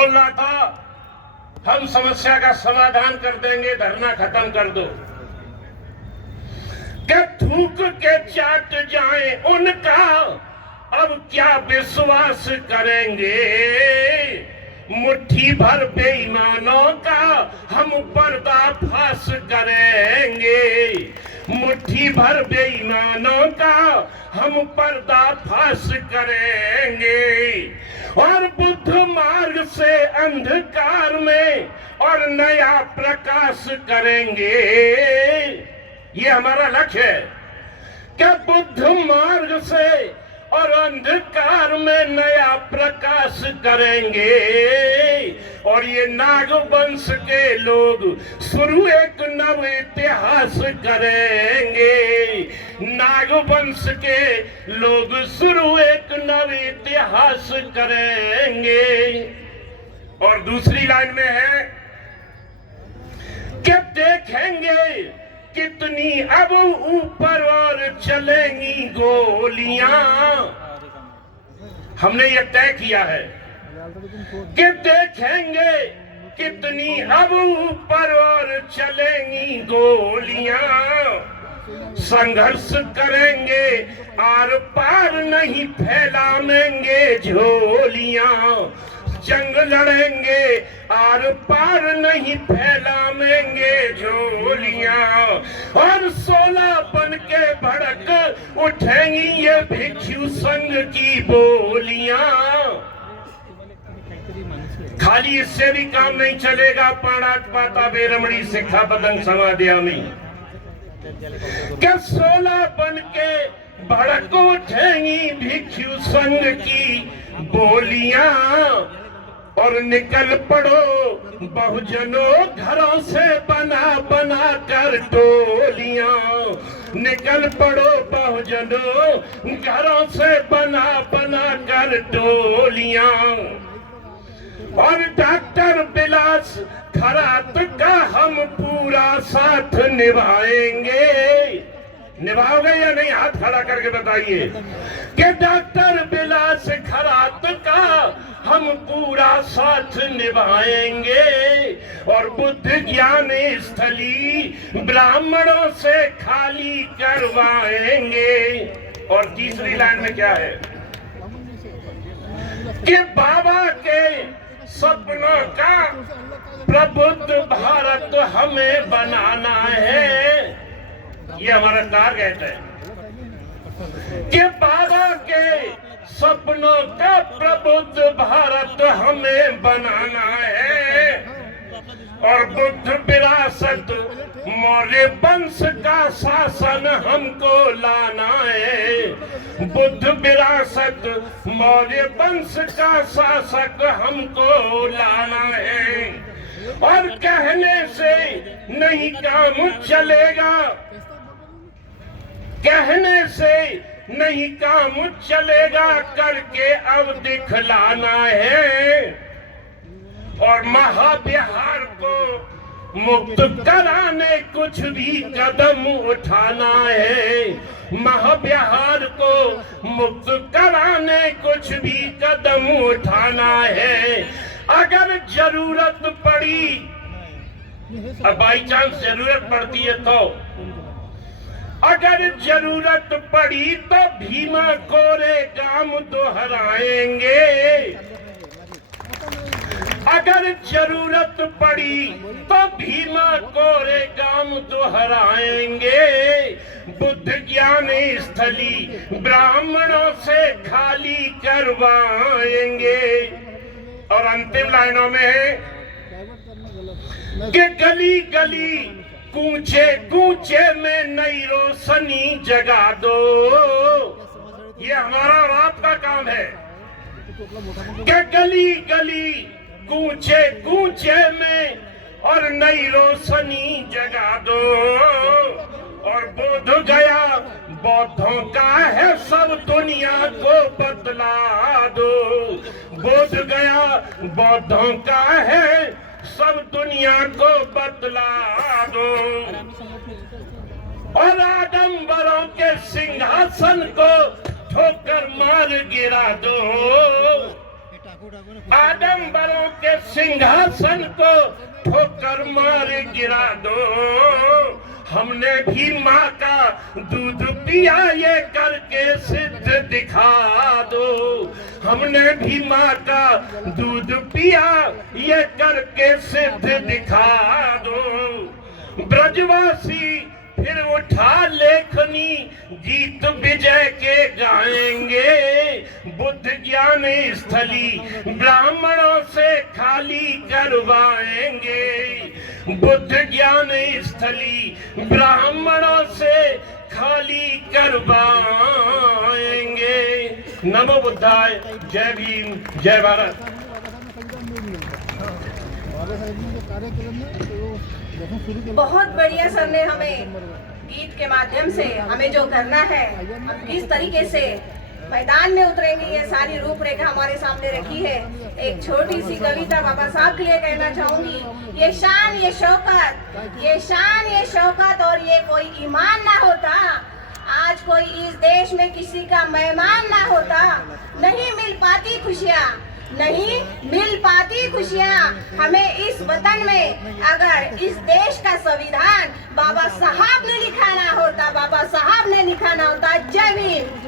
बोल रहा था हम समस्या का समाधान कर देंगे, धरना खत्म कर दो। क्या थूक के चाट जाए उनका, अब क्या विश्वास करेंगे। मुट्ठी भर बेईमानों का हम पर्दाफाश करेंगे। मुट्ठी भर बेईमानों का हम पर्दाफाश करेंगे। और बुद्ध मार्ग से अंधकार में और नया प्रकाश करेंगे। ये हमारा लक्ष्य है। क्या बुद्ध मार्ग से और अंधकार में नया प्रकाश करेंगे। और ये नागवंश के लोग शुरू एक नव इतिहास करेंगे। नागवंश के लोग शुरू एक नव इतिहास करेंगे। और दूसरी लाइन में है कि देखेंगे कितनी अब ऊपर और चलेंगी गोलियां। हमने ये तय किया है कि देखेंगे कितनी अब ऊपर और चलेंगी गोलियां। संघर्ष करेंगे आर पार नहीं फैलाएंगे झोलियां। जंग लड़ेंगे आर पार नहीं फैलाएंगे झोलियां। और 16 बन के भड़क उठेंगी ये भिक्षु संघ की बोलियां। खाली इससे भी काम नहीं चलेगा। पाणात पाता बेरमणी सिखा पतंग समाध्यामी। क्या 16 बन के भड़क उठेंगी भिक्षु संघ की बोलियां। और निकल पड़ो बहुजनों घरों से बना बना कर टोलियां। निकल पड़ो बहुजनों घरों से बना बना कर टोलियां। और डॉक्टर बिलास खरात का हम पूरा साथ निभाएंगे। निभाओगे या नहीं? हाथ खड़ा करके बताइए कि डॉक्टर बिलास खरात का हम पूरा साथ निभाएंगे। और बुद्ध ज्ञान स्थली ब्राह्मणों से खाली करवाएंगे। और तीसरी लाइन में क्या है कि बाबा के सपनों का प्रबुद्ध भारत हमें बनाना है। ये हमारा टारगेट है कि बाबा के सपनों का प्रबुद्ध भारत हमें बनाना है। और बुद्ध विरासत मौर्य वंश का शासन हमको लाना है। बुद्ध विरासत मौर्य वंश का शासक हमको लाना है। और कहने से नहीं काम चलेगा। कहने से नहीं काम चलेगा, करके अब दिखलाना है। और महाविहार को मुक्त कराने कुछ भी कदम उठाना है। महाविहार को मुक्त कराने कुछ भी कदम उठाना है। अगर जरूरत पड़ी, अब बाई चांस जरूरत पड़ती है तो, अगर जरूरत पड़ी तो भीमा कोरेगाम दोहराएंगे। अगर जरूरत पड़ी तो भीमा कोरेगाम दोहराएंगे। बुद्ध ज्ञान स्थली ब्राह्मणों से खाली करवाएंगे। और अंतिम लाइनों में है कि गली गली कूचे कूचे में नई रोशनी जगा दो। ये हमारा और आपका काम है कि गली गली कूचे कूचे में और नई रोशनी जगा दो। और बोध गया बौद्धों का है, सब दुनिया को बदला दो। बोध गया बौद्धों का है, सब दुनिया को बदला दो। और आडंबरों के सिंहासन को ठोकर मार गिरा दो। आडंबरों के सिंहासन को ठोकर मार गिरा दो। हमने भी माँ का दूध पिया ये करके सिद्ध दिखा दो। हमने भी माँ का दूध पिया ये करके सिद्ध दिखा दो। ब्रजवासी फिर उठा लेखनी गीत विजय के गाएंगे। बुद्ध ज्ञान स्थली ब्राह्मणों से खाली करवाएंगे। बुद्ध ज्ञान स्थली ब्राह्मणों से खाली करवाएंगे। नमो बुद्धाय। जय भीम, जय भारत। बहुत बढ़िया सर ने हमें गीत के माध्यम से हमें जो करना है, हम किस तरीके से मैदान में उतरेंगे, ये सारी रूपरेखा हमारे सामने रखी है। एक छोटी सी कविता बाबा साहब के लिए कहना चाहूंगी। ये शान ये शौकत, ये शान ये शौकत और ये कोई ईमान ना होता, आज कोई इस देश में किसी का मेहमान ना होता। नहीं मिल पाती खुशियाँ, नहीं मिल पाती खुशियाँ हमें इस वतन में, अगर इस देश का संविधान बाबा साहब ने लिखा ना होता, बाबा साहब ने लिखा ना होता। जय भीम।